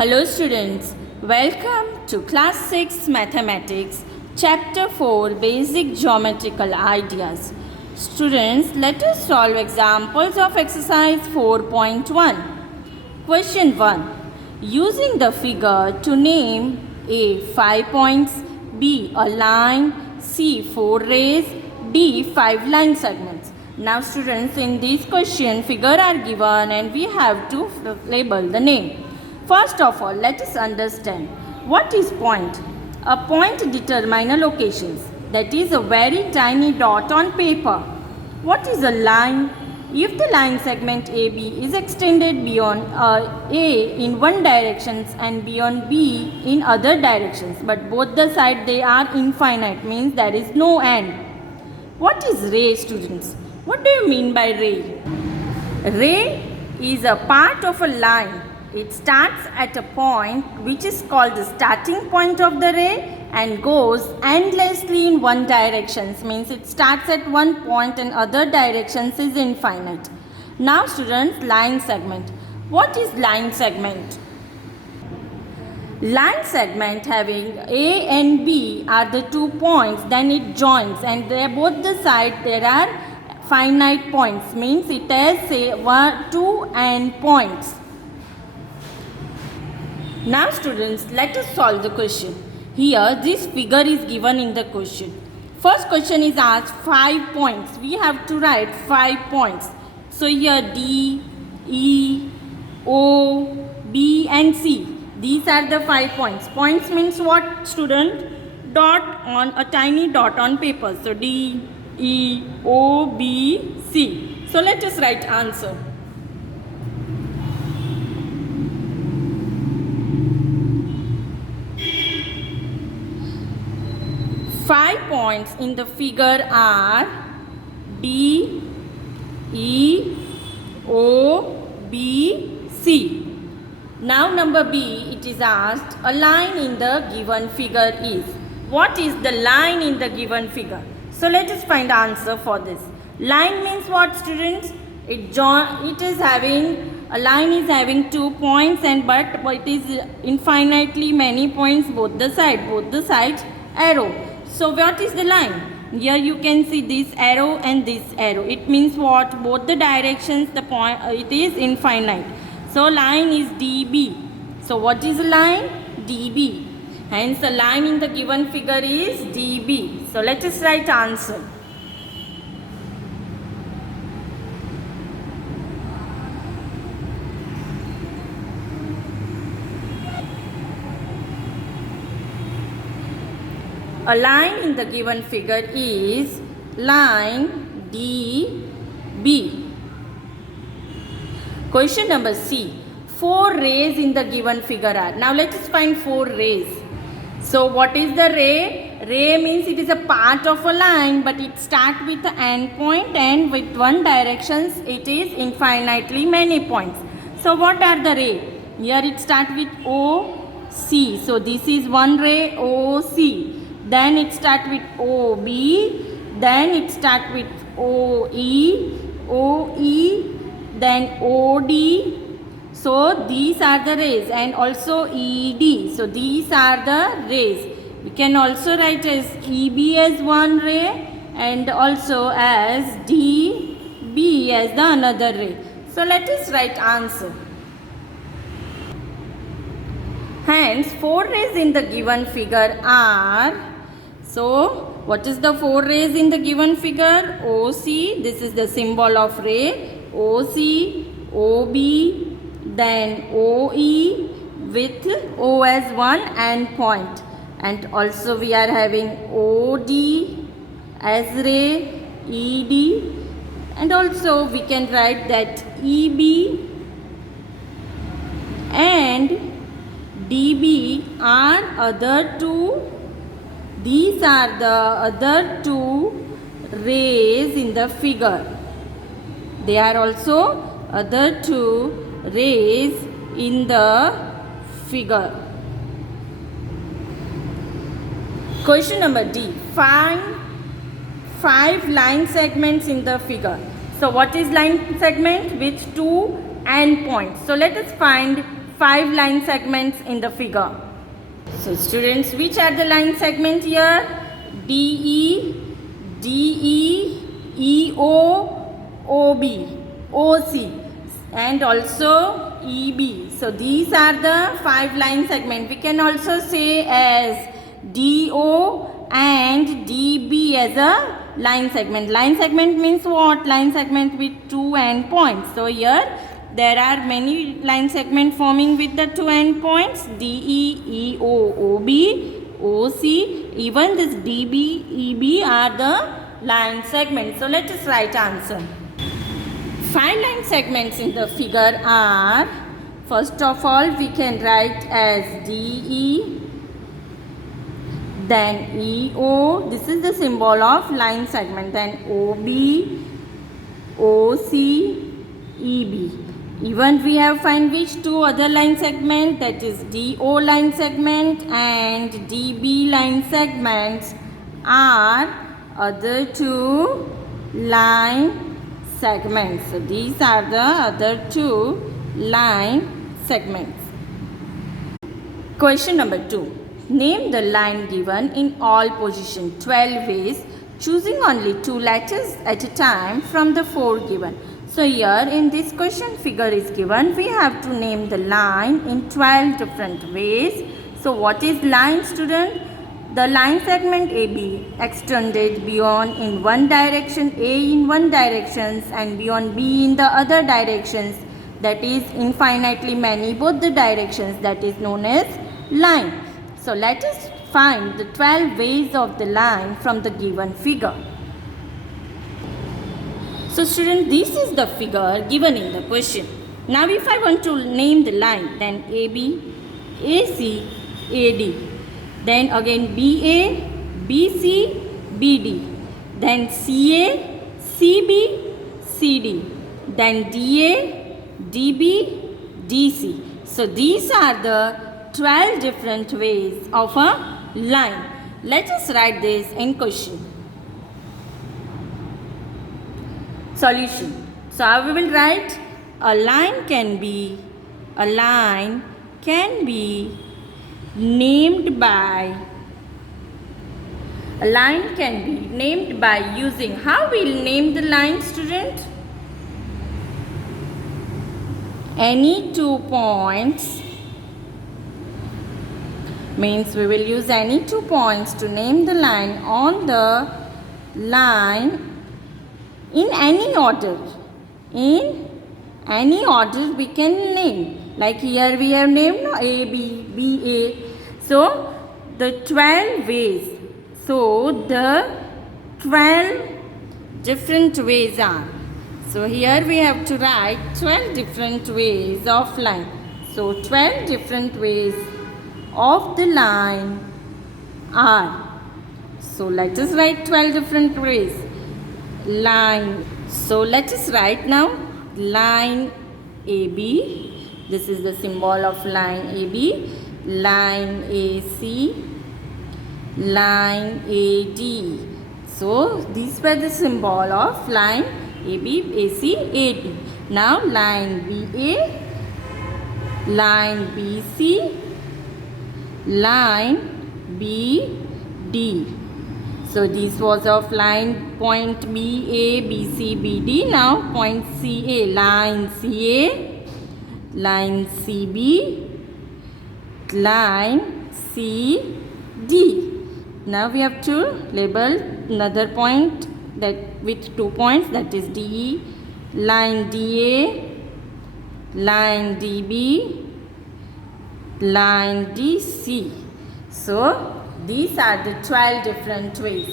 Hello students, welcome to class 6 mathematics chapter 4 basic geometrical ideas. Students, let us solve examples of exercise 4.1. Question 1. Using the figure to name A 5 points, B a line, C 4 rays, D 5 line segments. Now students, in this question figure are given and we have to label the name. First of all, let us understand what is point. A point determines locations, that is a very tiny dot on paper. What is a line? If the line segment AB is extended beyond A in one direction and beyond B in other directions, but both the sides they are infinite, means there is no end. What is ray, students? What do you mean by ray? Ray is a part of a line. It starts at a point which is called the starting point of the ray and goes endlessly in one direction. Means it starts at one point and other directions is infinite. Now students, line segment. What is line segment? Line segment having A and B are the 2 points, then it joins and they both the sides there are finite points. Means it has say 1, 2 and points. Now students, let us solve the question. Here this figure is given in the question. First question is asked 5 points. We have to write 5 points. So here D, E, O, B and C. These are the 5 points. Points means what, student? Dot on a tiny dot on paper. So D, E, O, B, C. So let us write answer. 5 points in the figure are D, E, O, B, C. Now number B, it is asked a line in the given figure is. What is the line in the given figure? So let us find answer for this. Line means what, students? A line is having 2 points and but it is infinitely many points both the sides arrow. So what is the line? Here you can see this arrow and this arrow. It means what? Both the directions the point it is infinite. So line is DB. So what is a line? DB. Hence the line in the given figure is DB. So let us write answer. A line in the given figure is line DB. Question number C. 4 rays in the given figure are. Now let us find 4 rays. So what is the ray? Ray means it is a part of a line but it starts with the end point and with one direction it is infinitely many points. So what are the ray? Here it starts with OC. So this is one ray OC. Then it starts with OB, then it starts with OE, OE, then OD. So these are the rays and also ED. So these are the rays. We can also write as EB as one ray and also as DB as the another ray. So let us write answer. Hence 4 rays in the given figure are. So, what is the 4 rays in the given figure? OC, this is the symbol of ray. OC, OB, then OE with O as one end point. And also we are having OD as ray, ED. And also we can write that EB and DB are other two. These are the other 2 rays in the figure. They are also other 2 rays in the figure. Question number D. Find 5 line segments in the figure. So what is line segment? With 2 endpoints. So let us find 5 line segments in the figure. So students, which are the line segment here? DE, DE, EO, OB, OC, and also EB. So these are the 5 line segment. We can also say as DO and DB as a line segment. Line segment means what? Line segment with 2 endpoints. So here there are many line segment forming with the 2 endpoints, DE, EO, OB, OC, even this DB, EB are the line segments. So let us write answer. 5 line segments in the figure are, first of all we can write as DE, then EO, this is the symbol of line segment, then OB, OC, EB. Even we have find which 2 other line segment, that is DO line segment and DB line segments are other 2 line segments. So these are the other 2 line segments. Question number 2. Name the line given in all position 12 ways, choosing only 2 letters at a time from the 4 given. So here in this question figure is given, we have to name the line in 12 different ways. So what is line, student? The line segment AB extended beyond in one direction, A in one directions and beyond B in the other directions, that is infinitely many both the directions, that is known as line. So let us find the 12 ways of the line from the given figure. So student, this is the figure given in the question. Now if I want to name the line, then AB, AC, AD, then again BA, BC, BD, then CA, CB, CD, then DA, DB, DC. So these are the 12 different ways of a line. Let us write this in question. Solution. So how we will write? A line can be named by using, how we will name the line, student? Any 2 points, means we will use any 2 points to name the line on the line in any order. In any order we can name. Like here we have named A, B, B, A. So the 12 ways. So the 12 different ways are. So here we have to write 12 different ways of line. So 12 different ways of the line are. So let us write 12 different ways. Line. So let us write now line AB. This is the symbol of line AB. Line AC. Line AD. So these were the symbol of line AB, AC, AD. Now line BA. Line BC. Line BD. So this was of line point BA, BC, BD. Now point CA, line CA, line CB, line CD. Now we have to label another point that with 2 points, that is DE, line DA, line DB, line DC. So these are the 12 different ways.